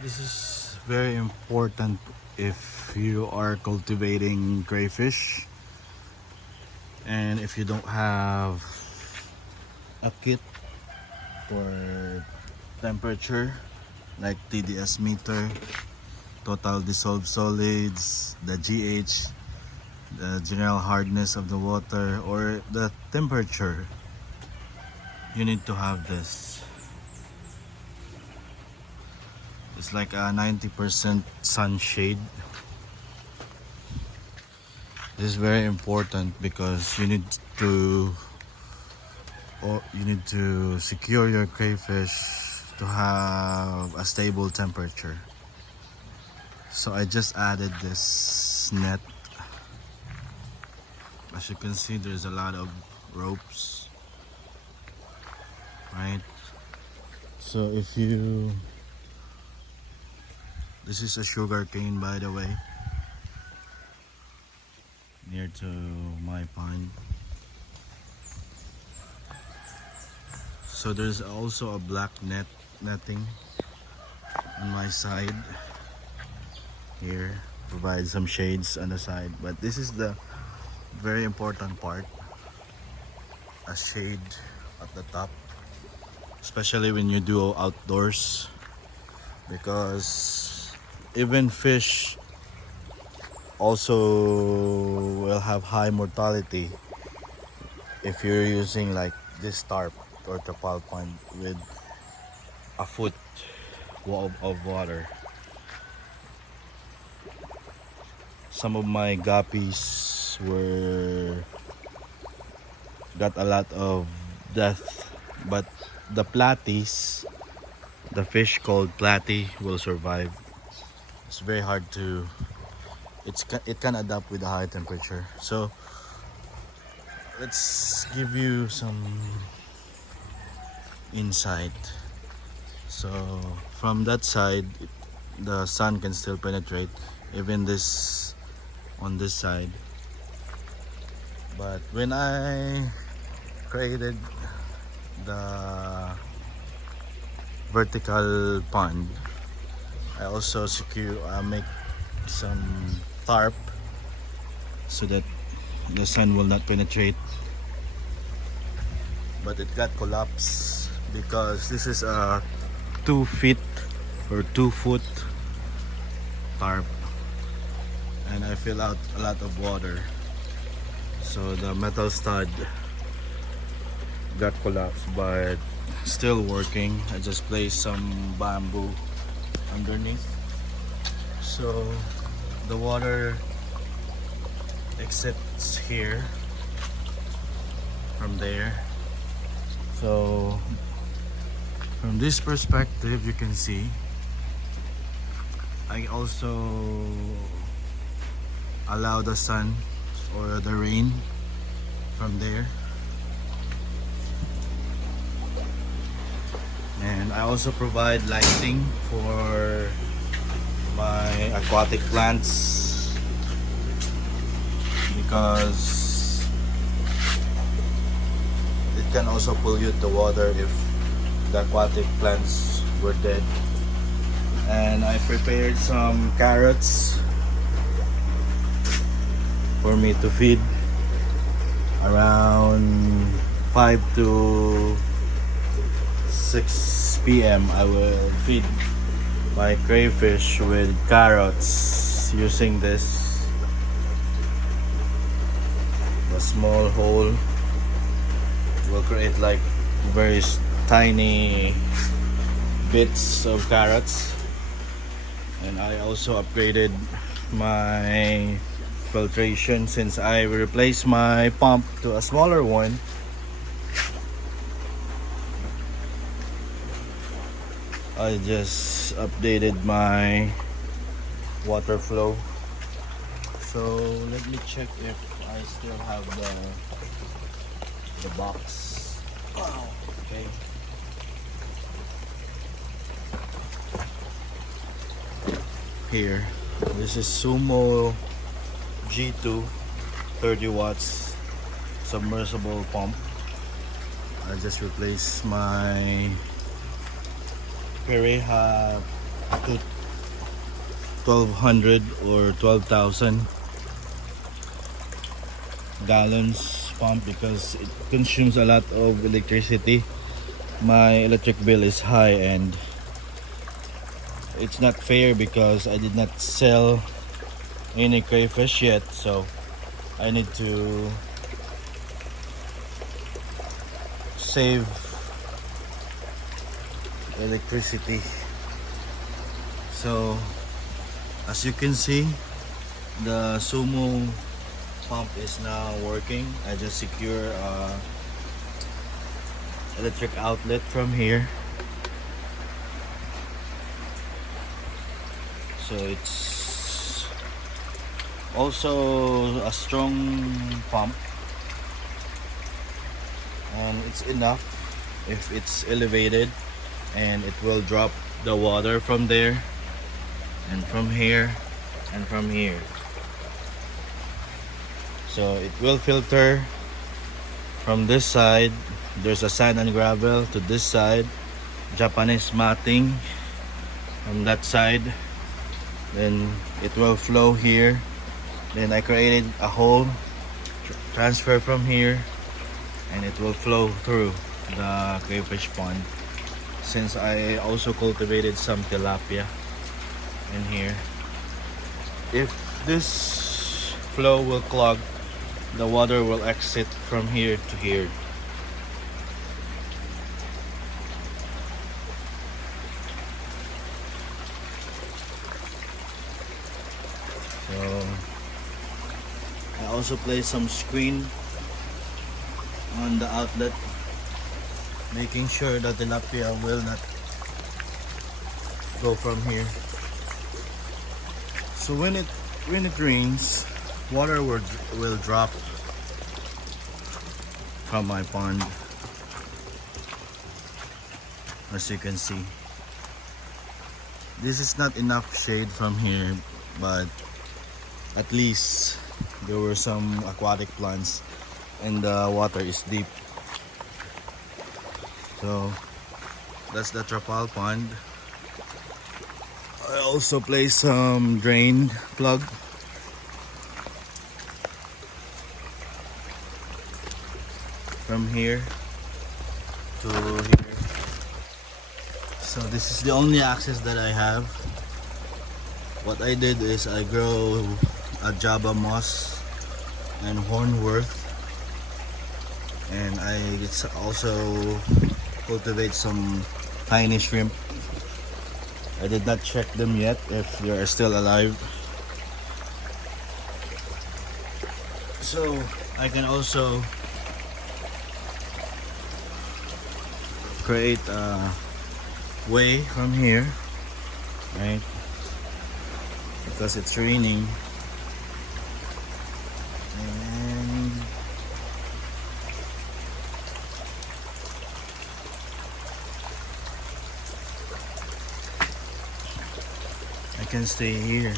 This is very important if you are cultivating crayfish and if you don't have a kit for temperature like TDS meter, total dissolved solids, the GH, the general hardness of the water, or the temperature. You need to have this. It's like a 90% sunshade. This is very important because you need to secure your crayfish to have a stable temperature. So I just added this net. As you can see, there's a lot of ropes, right? So this is a sugar cane, by the way, near to my pond. So there's also a black netting on my side here, provide some shades on the side, but this is the very important part, a shade at the top, especially when you do outdoors, because even fish also will have high mortality if you're using like this tarp or tapal pond with a foot of water. Some of my guppies got a lot of death, but the platies, the fish called platy, will survive. It's very hard to it can adapt with a high temperature. So let's give you some insight. So from that side, the sun can still penetrate, even this on this side. But when I created the vertical pond, I also make some tarp so that the sun will not penetrate. But it got collapsed because this is a 2 feet or 2 foot tarp, and I fill out a lot of water, so the metal stud got collapsed, but still working. I just placed some bamboo underneath, so the water exits here from there. So from this perspective, you can see I also allow the sun or the rain from there, and I also provide lighting for my aquatic plants because it can also pollute the water if the aquatic plants were dead. And I prepared some carrots for me to feed around 5 to 6 p.m. I will feed my crayfish with carrots using this a small hole. Will create like very tiny bits of carrots. And I also upgraded my filtration since I replaced my pump to a smaller one. I just updated my water flow. So let me check if I still have the box. Wow. Okay. Here, this is Sumo G2 30 watts submersible pump. I just replaced my Pereja to 1200 or 12,000 gallons pump because it consumes a lot of electricity. My electric bill is high and it's not fair because I did not sell any crayfish yet, so I need to save electricity. So as you can see, the sumo pump is now working. I just secure electric outlet from here, so it's also a strong pump and it's enough if it's elevated, and it will drop the water from there and from here and from here, so it will filter from this side. There's a sand and gravel to this side, Japanese matting on that side, then it will flow here. Then I created a hole, transfer from here, and it will flow through the crayfish pond, since I also cultivated some tilapia in here. If this flow will clog, the water will exit from here to here. So I also place some screen on the outlet, making sure that the tilapia will not go from here. So when it rains, water will drop from my pond, as you can see. This is not enough shade from here, but at least there were some aquatic plants and the water is deep. So that's the trapal pond. I also place some drain plug from here to here. So this is the only access that I have. What I did is I grow a Java moss and hornworth, and I also cultivate some tiny shrimp. I did not check them yet if they are still alive. So I can also create a way from here, right? Because it's raining, and I can stay here.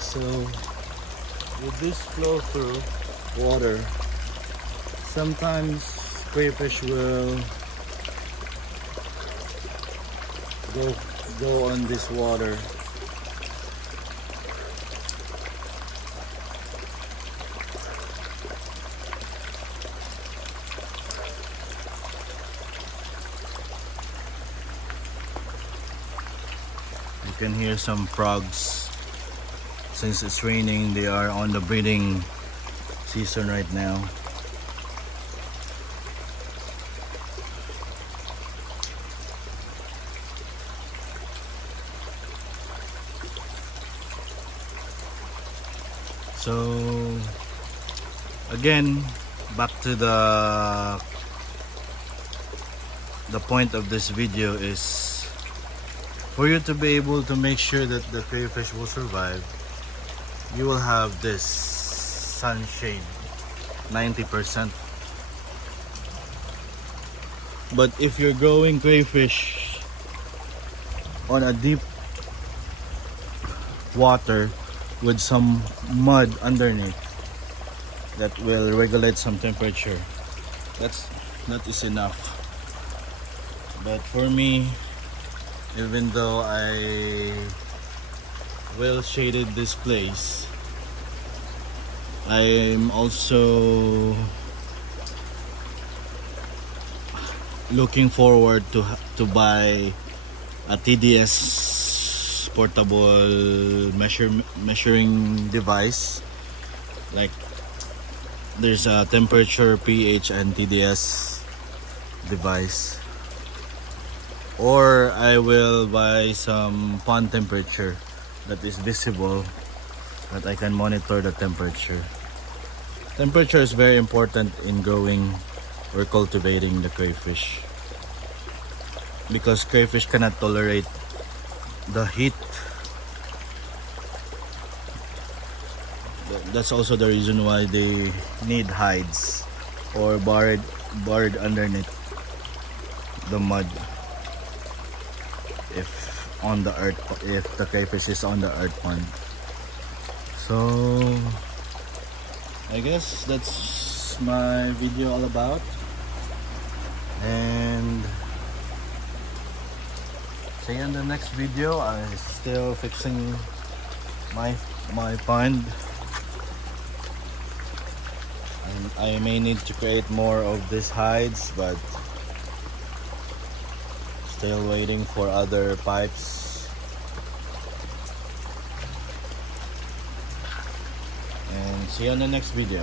So with this flow through water, sometimes crayfish will go on this water. You can hear some frogs. Since it's raining, they are on the breeding season right now. So again, back to the point of this video is for you to be able to make sure that the crayfish will survive, you will have this sunshade 90%. But if you're growing crayfish on a deep water with some mud underneath, that will regulate some temperature. that is enough. But for me, even though I well shaded this place, I'm also looking forward to buy a TDS portable measuring device. Like there's a temperature, pH, and TDS device. Or I will buy some pond temperature that is visible, that I can monitor the temperature. Temperature is very important in growing or cultivating the crayfish, because crayfish cannot tolerate the heat. That's also the reason why they need hides or buried underneath the mud if the crayfish is on the earth pond. So I guess that's my video all about, and see you in the next video. I'm still fixing my pond, and I may need to create more of these hides, but still waiting for other pipes. And see you on the next video.